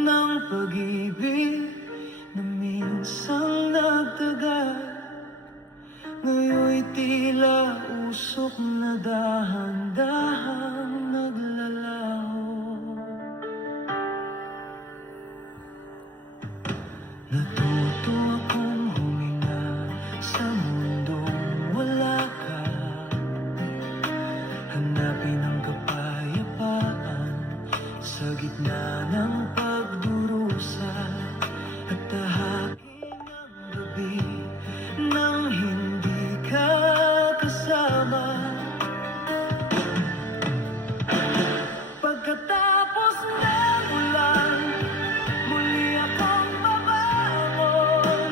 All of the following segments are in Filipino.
ng pag-ibig na minsang nagtagal, ngayon'y tila usok na dahan-dahang naglalaho. Natuto akong huminga sa mundong wala ka, hanapin ang kapayapaan sa gitna ng pagdurusa, at tahakin ang gabi nang hindi ka kasama. Pagkatapos ng ulan, muli akong babangon.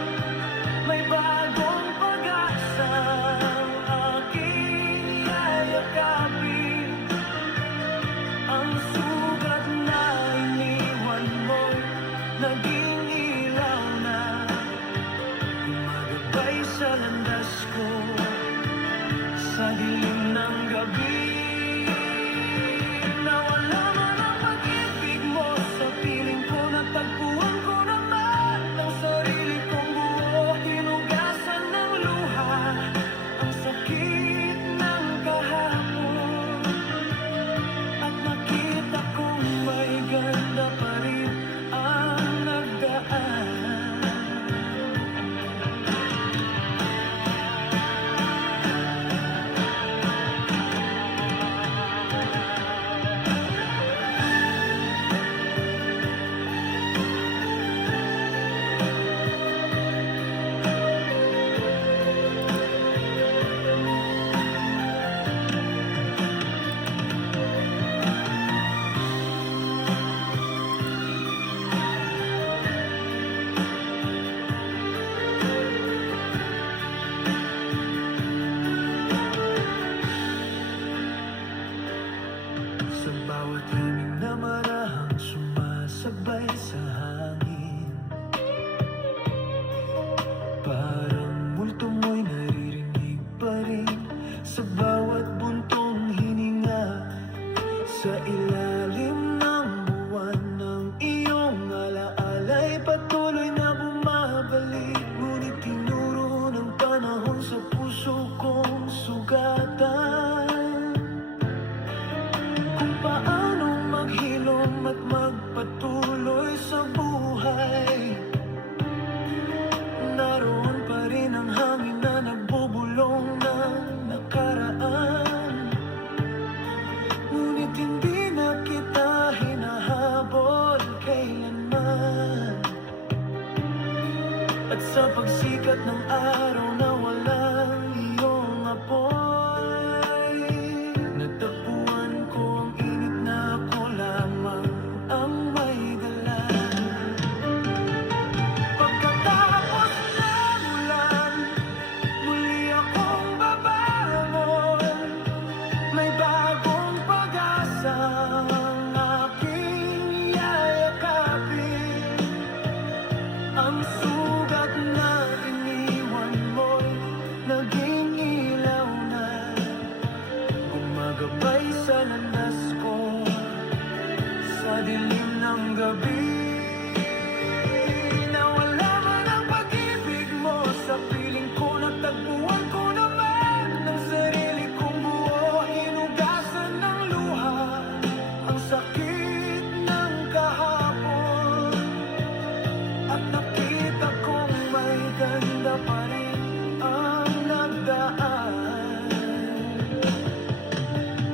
May bagong pag-asa ang aking yayakapin. Ang sugat na iniwan mo'y naging ilaw na gumagabay sa landas ko sa dilim ng gabi. Nawala man ang pag-ibig mo sa piling ko, natagpuan ko naman ang sarili kong buo. Hinugasan ng luha ang sakit ng kahapon, at nakita kong may ganda pa rin ang nagdaan. Sa bawat himig na marahang sumasabay sa hangin, parang multo mo'y naririnig pa rin sa bawat buntong hininga. Sa ilalim ng buwan ng iyong alaala'y patuloy na bumabalik, ngunit tinuro ng panahon sa puso kong sugatan kung paano maghilom at magpatuloy sa buhay. Naroon pa rin ang hangin na nagbubulong ng nakaraan, ngunit hindi na kita hinahabol kailanman. At sa pagsikat ng araw na walang iyong apoy, natagpuan ko ang init na ako lamang ang may dala. Pagkatapos ng ulan, muli akong babangon. May bagong pag-asa ang aking yayakapin. Ang sugat na iniwan mo'y naging ilaw na gumagabay sa landas ko sa dilim ng gabi. Nawala man ang pag-ibig mo sa piling ko, natagpuan ko naman ang sarili kong buo. Hinugasan ng luha ang sakit ng kahapon, at nakita kong may ganda pa rin ang nagdaan.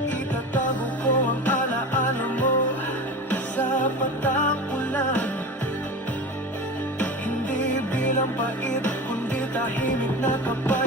Itatago ko ang alaala mo sa patang ulan, hindi bilang pait kundi tahimik na kapal.